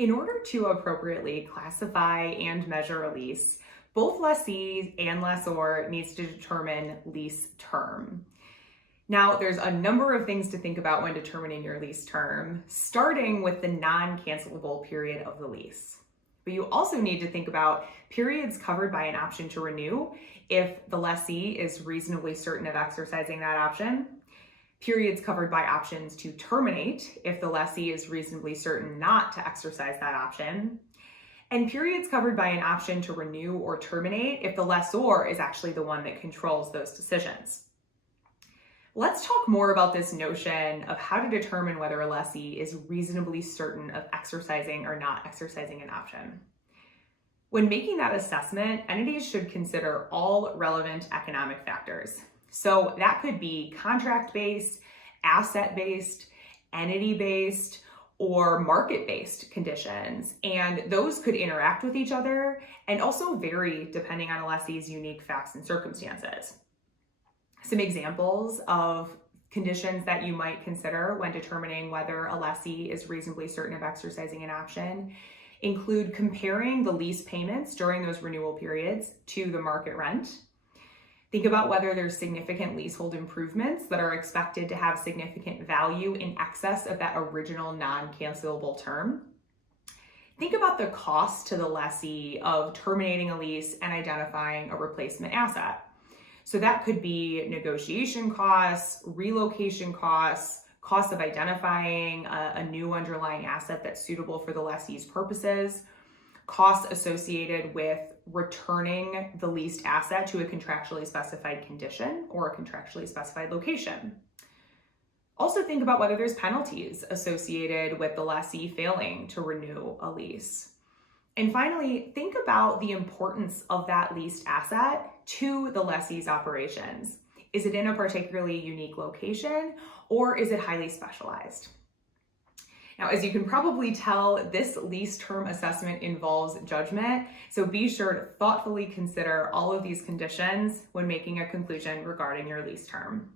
In order to appropriately classify and measure a lease, both lessee and lessor needs to determine lease term. Now, there's a number of things to think about when determining your lease term, starting with the non-cancelable period of the lease. But you also need to think about periods covered by an option to renew if the lessee is reasonably certain of exercising that option, periods covered by options to terminate if the lessee is reasonably certain not to exercise that option, and periods covered by an option to renew or terminate if the lessor is actually the one that controls those decisions. Let's talk more about this notion of how to determine whether a lessee is reasonably certain of exercising or not exercising an option. When making that assessment, entities should consider all relevant economic factors. So that could be contract-based, asset-based, entity-based, or market-based conditions. And those could interact with each other and also vary depending on a lessee's unique facts and circumstances. Some examples of conditions that you might consider when determining whether a lessee is reasonably certain of exercising an option include comparing the lease payments during those renewal periods to the market rent. Think about whether there's significant leasehold improvements that are expected to have significant value in excess of that original non-cancelable term. Think about the cost to the lessee of terminating a lease and identifying a replacement asset. So that could be negotiation costs, relocation costs, costs of identifying a new underlying asset that's suitable for the lessee's purposes, costs associated with returning the leased asset to a contractually specified condition or a contractually specified location. Also think about whether there's penalties associated with the lessee failing to renew a lease. And finally, think about the importance of that leased asset to the lessee's operations. Is it in a particularly unique location or is it highly specialized? Now, as you can probably tell, this lease term assessment involves judgment, so be sure to thoughtfully consider all of these conditions when making a conclusion regarding your lease term.